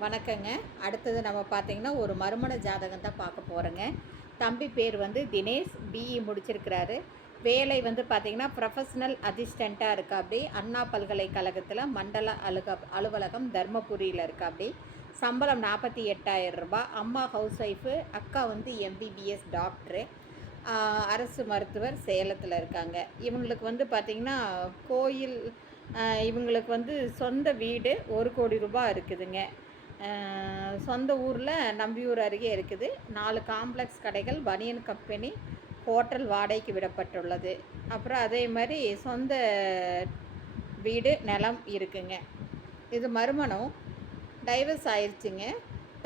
வணக்கங்க. அடுத்தது நம்ம பார்த்தீங்கன்னா ஒரு மறுமண ஜாதகம் தான் பார்க்க போகிறோங்க தம்பி பேர் வந்து தினேஷ். பிஇ முடிச்சிருக்கிறாரு. வேலை வந்து பார்த்திங்கன்னா ப்ரொஃபஷ்னல் அசிஸ்டண்ட்டாக இருக்கா அப்படி அண்ணா பல்கலைக்கழகத்தில் மண்டல அலுக அலுவலகம் தர்மபுரியில் இருக்கா அப்படி சம்பளம் நாற்பத்தி எட்டாயிரம் ரூபாய். அம்மா ஹவுஸ் ஒய்ஃபு அக்கா வந்து எம்பிபிஎஸ் டாக்டரு அரசு மருத்துவர் சேலத்தில் இருக்காங்க. இவங்களுக்கு வந்து பார்த்திங்கன்னா கோயில் இவங்களுக்கு வந்து சொந்த வீடு ஒரு கோடி ரூபாய் இருக்குதுங்க. சொந்த ஊரில் நம்பியூர் அருகே இருக்குது. நாலு காம்ப்ளெக்ஸ் கடைகள் பனியன் கம்பெனி ஹோட்டல் வாடகைக்கு விடப்பட்டுள்ளது. அப்புறம் அதே மாதிரி சொந்த வீடு நிலம் இருக்குங்க. இது மறுமணம் டைவர்ஸ் ஆயிடுச்சுங்க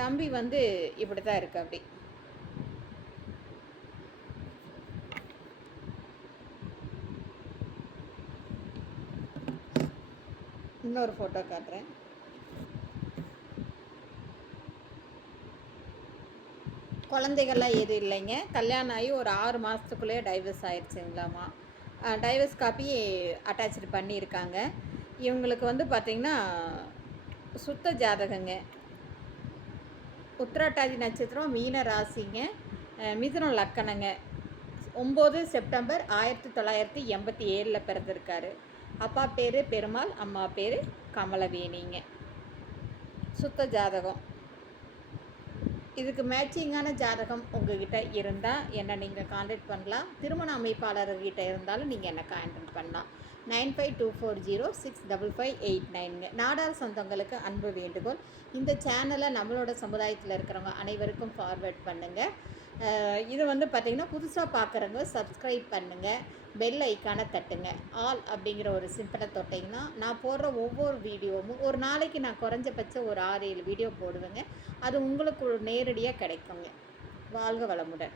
தம்பி வந்து இப்படி தான் இருக்கு அப்படி. இன்னொரு ஃபோட்டோ காட்டுறேன். குழந்தைகள்லாம் எதுவும் இல்லைங்க. கல்யாணம் ஆகி ஒரு ஆறு மாதத்துக்குள்ளேயே டைவர்ஸ் ஆயிடுச்சுங்களாம்மா டைவர்ஸ் காப்பி அட்டாச்சு பண்ணியிருக்காங்க. இவங்களுக்கு வந்து பார்த்திங்கன்னா சுத்த ஜாதகங்க. உத்திராட்டாதி நட்சத்திரம் மீன ராசிங்க. மிதுனம் லக்கணங்க. ஒம்பது செப்டம்பர் ஆயிரத்தி தொள்ளாயிரத்தி எண்பத்தி ஏழில் பிறந்திருக்காரு. அப்பா பேர் பெருமாள் அம்மா பேர் கமலவேணிங்க. சுத்த ஜாதகம். இதுக்கு மேட்சிங்கான ஜாதகம் உங்ககிட்ட இருந்தால் என்னை நீங்கள் காண்டாக்ட் பண்ணலாம். திருமண அமைப்பாளர்கிட்ட இருந்தாலும் நீங்கள் என்னை காண்டாக்ட் பண்ணலாம். Nine five two four zero six double five eight நைனுங்க Nadar சொந்தங்களுக்கு அன்பு வேண்டுகோள். இந்த சேனலை நம்மளோட சமுதாயத்தில் இருக்கிறவங்க அனைவருக்கும் ஃபார்வேர்ட் பண்ணுங்கள் இது வந்து பார்த்திங்கன்னா புதுசாக பார்க்குறவங்க சப்ஸ்கிரைப் பண்ணுங்கள் பெல் ஐக்கானை தட்டுங்க. ஆல் அப்படிங்கிற ஒரு சிம்பிளை தொட்டிங்கன்னா நான் போடுற ஒவ்வொரு வீடியோவும் ஒரு நாளைக்கு நான் குறைஞ்சபட்சம் ஒரு ஆறு ஏழு வீடியோ போடுவேங்க. அது உங்களுக்கு நேரடியாக கிடைக்குங்க. வாழ்க வளமுடன்.